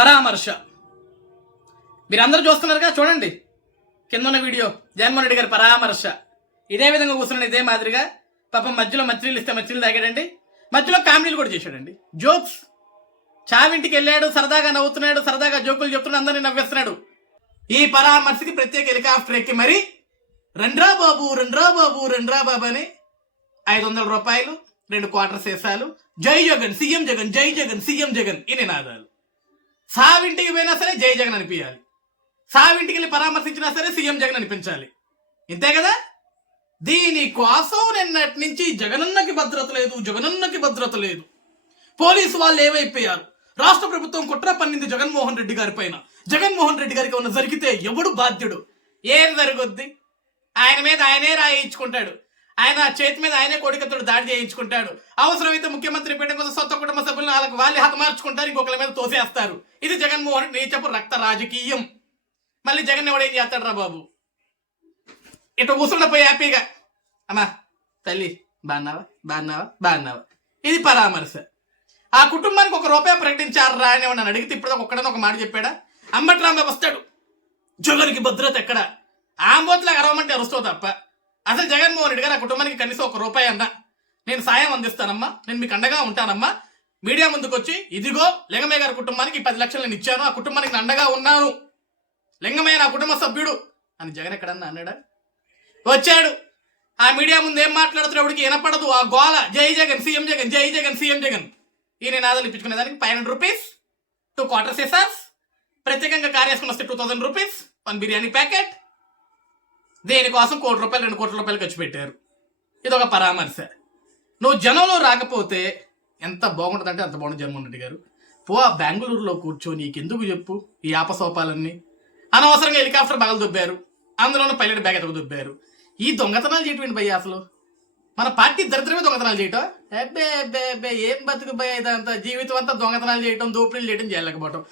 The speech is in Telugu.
పరామర్శ. మీరందరూ చూస్తున్నారు కదా, చూడండి కింద ఉన్న వీడియో. జగన్మోహన్ రెడ్డి గారి పరామర్శ. ఇదే విధంగా కూర్చున్నాడు, ఇదే మాదిరిగా. పాపం మధ్యలో మంచినీళ్ళు ఇస్తే మంచినీళ్ళు తాగాడండి, మధ్యలో కామెడీలు కూడా చేశాడండి. జోక్స్. చావింటికి వెళ్ళాడు, సరదాగా నవ్వుతున్నాడు, సరదాగా జోకులు చెప్తున్నాడు, అందరినీ నవ్వేస్తున్నాడు. ఈ పరామర్శకి ప్రత్యేక హెలికాప్టర్ ఎక్కి మరి రండ్రా బాబు రండ్రా బాబు రండ్రా బాబు అని 500 రూపాయలు, 2 క్వార్టర్ సీసాలు, జై జగన్ సీఎం జగన్, జై జగన్ సీఎం జగన్ ఈ నినాదాలు. సావింటికి పోయినా సరే జై జగన్ అనిపించాలి, సావింటికి వెళ్ళి పరామర్శించినా సరే సీఎం జగన్ అనిపించాలి. ఇంతే కదా. దీనికోసం నిన్నటి నుంచి జగనన్నకి భద్రత లేదు, జగనన్నకి భద్రత లేదు. పోలీసు వాళ్ళు ఏమైపోయారు? రాష్ట్ర ప్రభుత్వం కుట్ర పన్నింది జగన్మోహన్ రెడ్డి గారి పైన. జగన్మోహన్ రెడ్డి గారికి ఉన్న జరిగితే ఎవడు బాధ్యుడు? ఏం జరుగుద్ది? ఆయన మీద ఆయనే రాయించుకుంటాడు, ఆయన చేతి మీద ఆయనే కోడికత్తుడు దాడి చేయించుకుంటాడు. అవసరమైతే ముఖ్యమంత్రి పీఠం కోసం సొంత కుటుంబ సభ్యులను వాళ్ళే హతమార్చుకుంటారు, ఇంకొకరి మీద తోసేస్తారు. ఇది జగన్మోహన్ రెడ్డి నీచపు రక్త రాజకీయం. మళ్ళీ జగన్ ఎవడేం చేస్తాడు రా బాబు? ఇటు కూర్చుండపోయి హ్యాపీగా అమ్మా తల్లి బాగున్నావా బాగున్నావా బాగున్నావా. ఇది పరామర్శ. ఆ కుటుంబానికి ₹1 ప్రకటించారా అని నన్ను అడిగితే ఇప్పుడు ఒక్కడని ఒక మాట చెప్పాడా? అంబటి రాంబాబు వస్తాడు, జగన్కి భద్రత ఎక్కడ? ఆంబోతులాగా అరవమంటే అరుస్తావు తప్ప. అసలు జగన్మోహన్ రెడ్డి గారు ఆ కుటుంబానికి కనీసం ₹1 అన్నా నేను సాయం అందిస్తానమ్మా, నేను మీకు అండగా ఉంటానమ్మా, మీడియా ముందుకు వచ్చి ఇదిగో లింగమయ్య గారి కుటుంబానికి 10 లక్షలు నేను ఇచ్చాను, ఆ కుటుంబానికి అండగా ఉన్నాను, లింగమయ్య నా కుటుంబ సభ్యుడు అని జగన్ ఎక్కడన్నా అన్నాడా? వచ్చాడు, ఆ మీడియా ముందు ఏం మాట్లాడుతున్నప్పటికి వినపడదు. ఆ గోల జై జగన్ సీఎం జగన్, జై జగన్ సీఎం జగన్ ఈ నినాదాలు ఇప్పించుకునేదానికి ₹500, 2 క్వార్టర్ సీసాస్, ప్రత్యేకంగా కార్ వేసుకుని వస్తే ₹2000, 1 బిర్యానీ ప్యాకెట్. దేనికోసం ₹1 కోటి, 2 కోట్ల రూపాయలు ఖర్చు పెట్టారు. ఇది ఒక పరామర్శ. నువ్వు జనంలో రాకపోతే ఎంత బాగుంటుందంటే అంత బాగుంటుంది. జగన్మోహన్ రెడ్డి గారు పో ఆ బెంగళూరులో కూర్చో, నీకెందుకు చెప్పు ఈ ఆపసోపాలన్నీ? అనవసరంగా హెలికాప్టర్ బగలు దుబ్బారు, అందులోనూ పైలట్ బ్యాగ్ ఎతకు దుబ్బారు. ఈ దొంగతనాలు చేయటం భయ్య, అసలు మన పార్టీ దరిద్రమే దొంగతనాలు చేయటం. అబ్బే అబ్బే అబ్బే ఏం బతుకు భయ, ఇదంతా జీవితం అంతా దొంగతనాలు చేయటం, దోపిడీలు చేయటం, చేయలేకపోవటం.